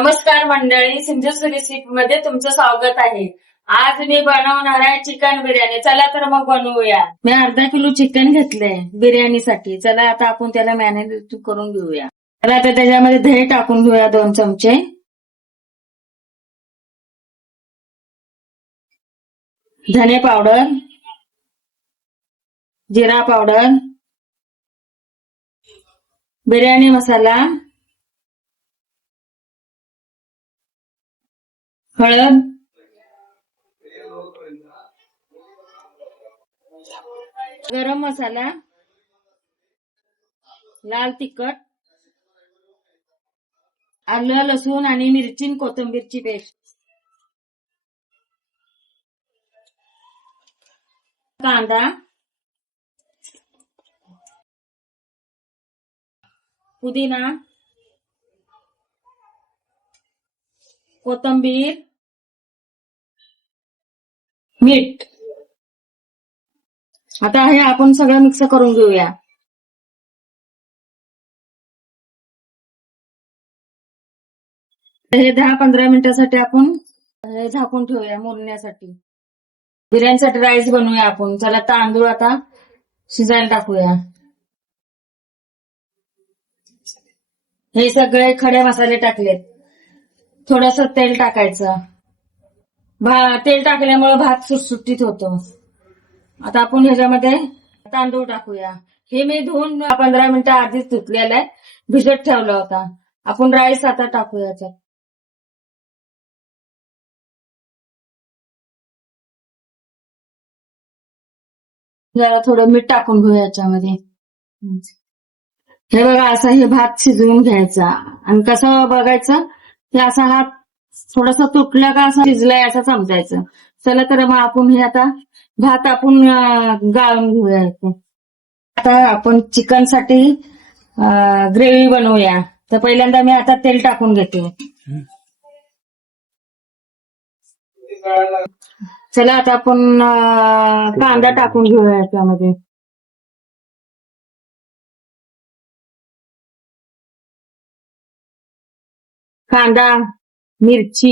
नमस्कार मंडळी, सिंधूस रेसिपी मध्ये तुमचं स्वागत आहे. आज मी बनवणार आहे चिकन बिर्याणी. चला तर मग बनवूया. मी अर्धा किलो चिकन घेतलंय बिर्याणीसाठी. चला आता आपण त्याला मॅरिनेट करून घेऊया. चला आता त्याच्यामध्ये दही टाकून घेऊया 2 चमचे. धने पावडर, जिरा पावडर, बिर्याणी मसाला, हळद, गरम मसाला, लाल तिखट, आलं लसूण आणि मिरची कोथिंबीरची पेस्ट, कांदा, पुदिना, कोथिंबीर, मीठ. आता हे आपण सगळं मिक्स करून घेऊया. हे 10-15 मिनिटासाठी आपण झाकून ठेवूया मुरण्यासाठी. बिर्याणीसाठी राईस बनवूया आपण. चला तांदूळ आता शिजायला टाकूया. हे सगळे खडे मसाले टाकलेत. थोडस तेल टाकायचं. तेल टाकल्यामुळे भात सुटसुटीत होतो. आता आपण ह्याच्यामध्ये तांदूळ टाकूया. हे मी धुवून 15 मिनिटं आधीच धुतलेलं आहे, भिजत ठेवला होता. आपण राईस आता टाकूया याच्यात. जरा थोडं मीठ टाकून घेऊया याच्यामध्ये. हे बघा, असं हे भात शिजवून घ्यायचा. आणि कसं बघायचं की असा हात थोडासा तुटला का असं शिजलाय असं समजायचं. चला तर मग आपण हे आता भात आपण गाळून घेऊया. आता आपण चिकन साठी ग्रेव्ही बनवूया. तर पहिल्यांदा मी आता तेल टाकून घेते. चला आता आपण कांदा टाकून घेऊया याच्यामध्ये. कांदा, मिरची,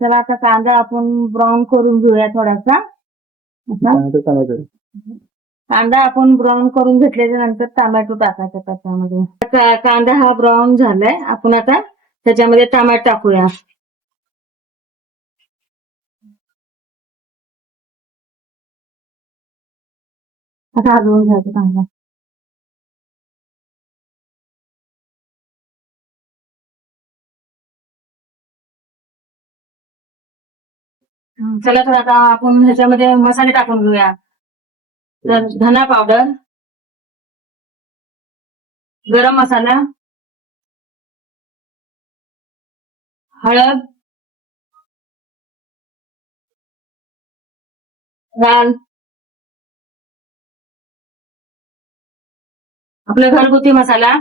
चला आता कांदा आपण ब्राऊन करून घेऊया थोडासा. कांदा आपण ब्राऊन करून घेतल्याच्या नंतर टोमॅटो टाकायचा त्याच्यामध्ये. कांदा हा ब्राऊन झालाय. आपण आता त्याच्यामध्ये टोमॅटो टाकूया. आता हलवून घ्यायचं कांदा. चला तर आता आपण ह्याच्यामध्ये मसाले टाकून घेऊया. तर धना पावडर, गरम मसाला, हळद, लाल, आपला घरगुती मसाला.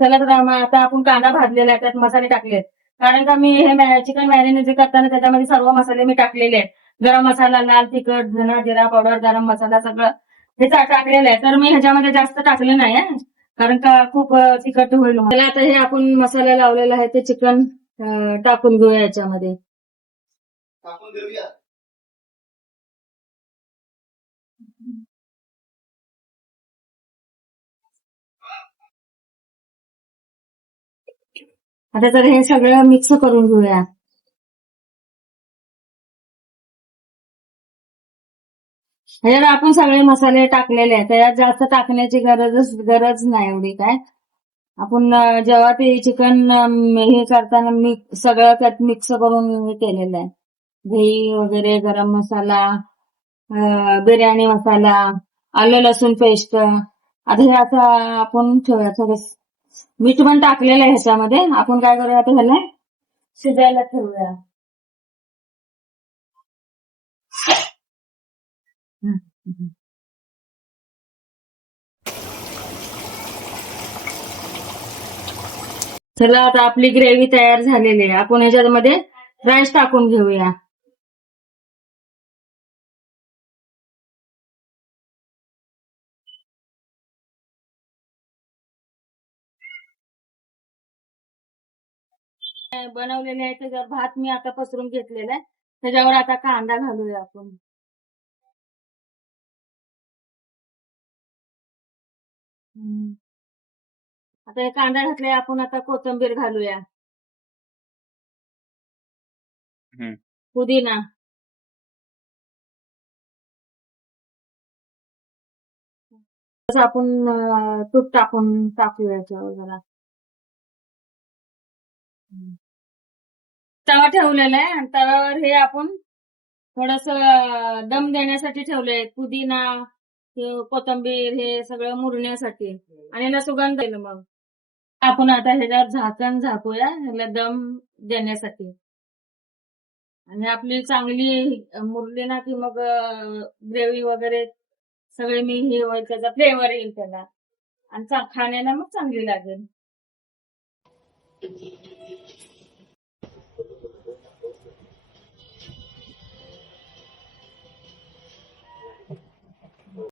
चला तर आता आपण कांदा भाजलेला आहे, त्यात मसाले टाकलेत. कारण का मी हे चिकन मॅरिनेट करताना त्याच्यामध्ये सर्व मसाले मी टाकलेले आहेत. गरम मसाला, लाल तिखट, धना, जिरा पावडर, गरम मसाला सगळं हे टाकलेलं आहे. तर मी ह्याच्यामध्ये जास्त टाकलं नाही, कारण का खूप तिखट होईल. मला आता हे आपण मसाला लावलेला आहे ते चिकन टाकून घेऊया याच्यामध्ये. आता तर हे सगळं मिक्स करून घेऊया. ह्याच्यात आपण सगळे मसाले टाकलेले आहेत. त्याच्यात जास्त टाकण्याची गरज नाही एवढी काय. आपण जेव्हा ते चिकन हे करताना सगळं त्यात मिक्स करून हे केलेलं आहे. दही वगैरे, गरम मसाला, बिर्याणी मसाला, आलं लसूण पेस्ट. आता हे असं आपण ठेवूया. थोडं मीठ पण टाकलेलं आहे ह्याच्यामध्ये. आपण काय करूया आता ह्याला शिजायला ठेवूया. चला आता आपली ग्रेव्ही तयार झालेली आहे. आपण ह्याच्यामध्ये राईस टाकून घेऊया. बनवलेले आहे त्याच्यावर भात मी आता पसरून घेतलेला आहे. त्याच्यावर आता कांदा घालूया आपण. आता हे कांदा घातलाय, आपण आता कोथिंबीर घालूया. पुदिना. तसं आपण तूप टाकूया याच्यावर जरा. तवा ठेवलेला आहे आणि तव्यावर हे आपण थोडस दम देण्यासाठी ठेवलंय. पुदिना, कोथिंबीर हे सगळं मुरण्यासाठी आणि याला सुगंध येईल. मग आपण आता ह्याच्यावर झाकण झाकूया ह्याला दम देण्यासाठी. आणि आपली चांगली मुरली ना की मग ग्रेव्ही वगैरे सगळे मी हे होईल, त्याचा फ्लेवर येईल त्याला आणि खाण्याला मग चांगली लागेल.